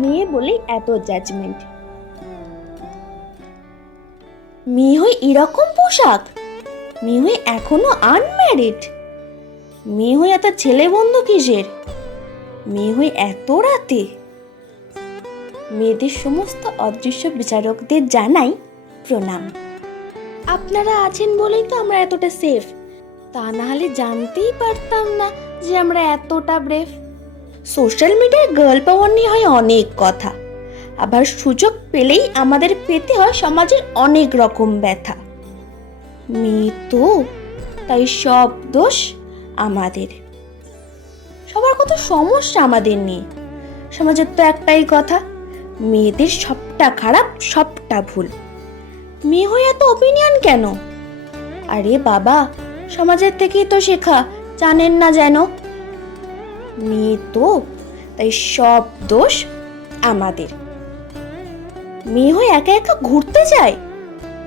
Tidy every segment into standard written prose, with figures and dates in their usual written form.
মেয়ে বলে এত জাজমেন্ট। মেয়ে হয়ে এরকম পোশাক, মেয়ে হয়ে এখনো আনম্যারিড, মেয়ে হয়ে এত ছেলে বন্ধু কিসের, মেয়ে হয়ে এত রাতে। মেয়েদের সমস্ত অদৃশ্য বিচারকদের জানাই প্রণাম। আপনারা আছেন বলেই তো আমরা এতটা সেফ, তা না হলে জানতেই পারতাম না যে আমরা এতটা ব্রেভ। সোশ্যাল মিডিয়ায় গার্ল পাওয়ার নিয়ে হয় অনেক কথা, আবার সুযোগ পেলেই আমাদের পেতে হয় সমাজের অনেক রকম ব্যথা। মেয়ে তো, তাই সব দোষ আমাদের। সবার কত সমস্যা আমাদের নিয়ে। সমাজের তো একটাই কথা, মেয়েদের সবটা খারাপ, সবটা ভুল। মেয়ে হয়ে এত ওপিনিয়ন কেন? আরে বাবা, সমাজের থেকেই তো শেখা, জানেন না যেন। মেয়ে তো, তাই সব দোষ আমাদের। মেয়ে হয়ে একা একা ঘুরতে যায়,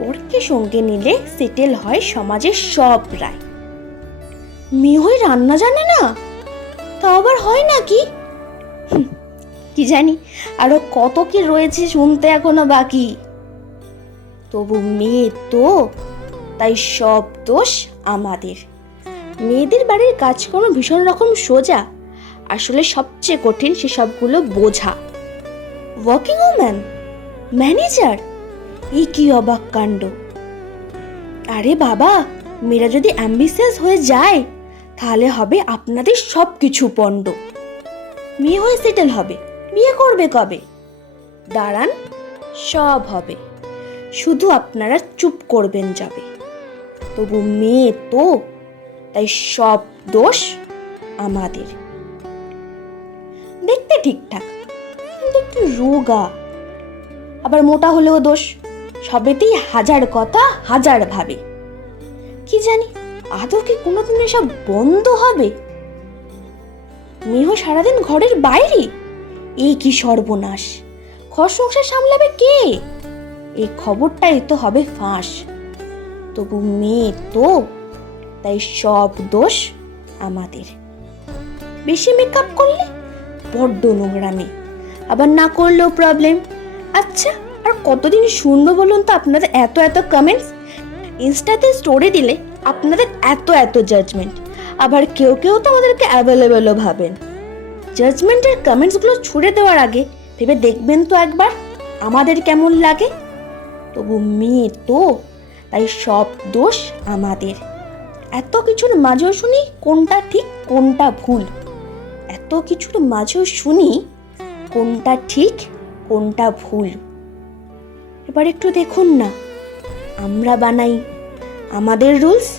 ওরকে সঙ্গে নিলে সেটেল হয় সমাজের সব রায়। মেয়ে হয়ে রান্না জানে না, তা আবার হয় নাকি? কি জানি আরো কত কি রয়েছে শুনতে এখনো বাকি। তবু মেয়ে তো, তাই সব দোষ আমাদের। মেয়েদের বাড়ির কাজকর্ম ভীষণ রকম সোজা, আসলে সবচেয়ে কঠিন সেসবগুলো বোঝা। ওয়ার্কিং ওম্যান, ম্যানেজার, এই কি অবাক কাণ্ড। আরে বাবা, মেয়েরা যদি অ্যাম্বিশিয়াস হয়ে যায় তাহলে হবে আপনাদের সব কিছু পণ্ড। মেয়ে হয়ে সেটেল হবে, বিয়ে করবে কবে? দাঁড়ান, সব হবে, শুধু আপনারা চুপ করবেন যাবে। তবু মেয়ে তো, তাই সব দোষ আমাদের। দেখতে ঠিকঠাক কিন্তু একটু রোগা, আবার মোটা হলেও দোষ, সবেতেই হাজার কথা হাজার ভাবে। কি জানি আদৌ কি কোনোদিন এসব বন্ধ হবে? মেয়ে সারাদিন ঘরের বাইরে, এই কি সর্বনাশ। ঘর সংসার সামলাবে কে? এই খবরটাই তো হবে ফাঁস। তবু মেয়ে তো, তাই সব দোষ আমাদের। বেশি মেকআপ করলে বড্ড নোংরামি, আবার না করলেও প্রবলেম। আচ্ছা, আর কতদিন শুনবো বলুন তো আপনাদের এত এত কমেন্টস? ইনস্টাতে স্টোরি দিলে আপনাদের এত এত জাজমেন্ট, আবার কেউ কেউ তো আমাদেরকে অ্যাভেলেবেলও ভাবেন। জাজমেন্টের কমেন্টসগুলো ছুড়ে দেওয়ার আগে ভেবে দেখবেন তো একবার আমাদের কেমন লাগে। তবু মেয়ে তো, তাই সব দোষ আমাদের। এত কিছুর মাঝেও শুনি কোনটা ঠিক কোনটা ভুল, এত কিছুর মাঝেও শুনি কোনটা ঠিক কোনটা ভুল। এবার একটু দেখুন না, আমরা বানাই আমাদের রুলস,